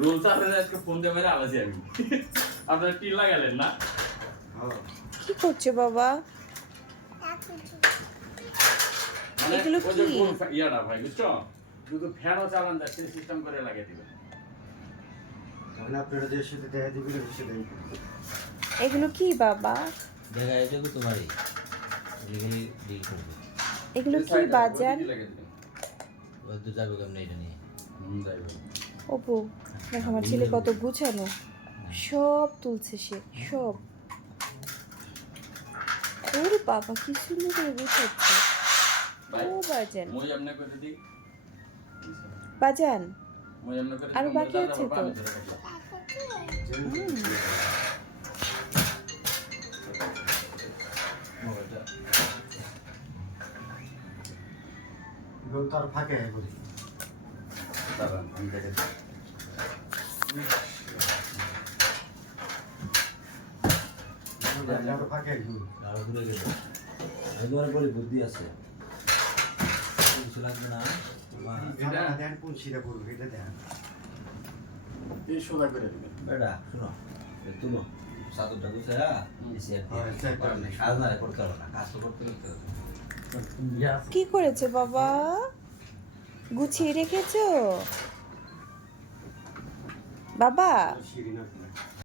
Rolle's আপনারা আজকে phone দিয়ে মেরে আলাসি আমি আপনারা টিল লাগালেন না কি করছে বাবা? মানে এগুলো ওই যে কি? ইয়াটা ভাই বুঝছো শুধু ফ্যানও চালান যাচ্ছে সিস্টেম করে লাগিয়ে দিবেন তাহলে আপনারা যে সাথে দেখা দিবেন সেটাই এগুলো কি বাবা? দেখা এটা তো তোমারই লিগালি ডিল করবে এগুলো কি বাজান? ওই তো যাবে কেমন এটা নিয়ে অপু দেখ আমার ছেলে কত গুছানো, সব তুলছে সে সব। ওরে বাবা কি সুন্দর করে গুছাচ্ছে। ও বাজান মই এমনি করে দিই বাজান মই এমনি করে আরো বাকি আছে তো। মোবাইলটা রোল তার ফাঁকে করি দাঁড়ান আমি দেখে দিই আরো ফাঁকে করি আরো দূরে গেছে তোমার বলে বুদ্ধি আছে কিছু লাগবে না এটা দেন কোন সিরা করবে এটা দেন এই সোজা করে দিবেন বেটা শুনো তুলো সাতটা গুছায়া এসে হ্যাঁ চেক করে নেই কাজ না করতে হবে না কাজ তো করতে হবে কি করেছে বাবা? গুছিয়ে রেখেছো বাবা? সিঁড়ি না